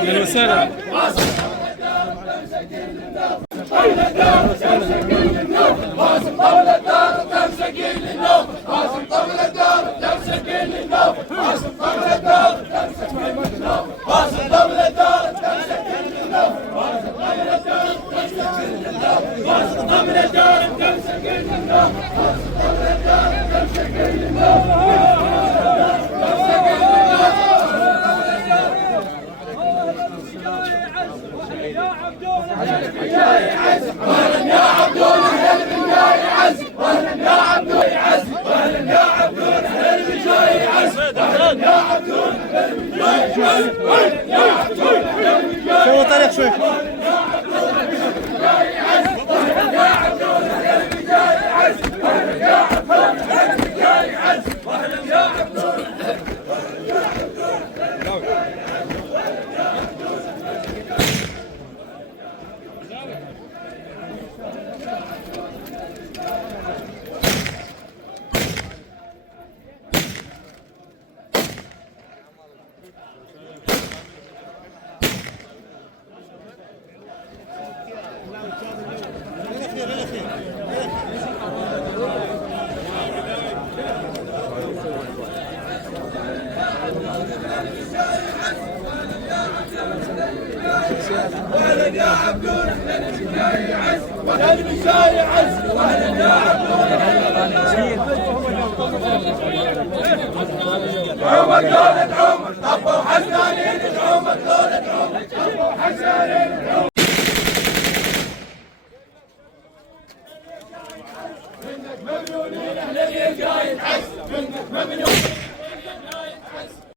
اهلا وسهلا. شو طريق شوي واهلا يا عبدون اهلا بالجاي عز واهلا بالجاي عز واهلا يا عبدون عمر دولة عمر طبوا حسانين عمر دولة عمر طبوا حسانين منك مليونين اهلا يا جاي عز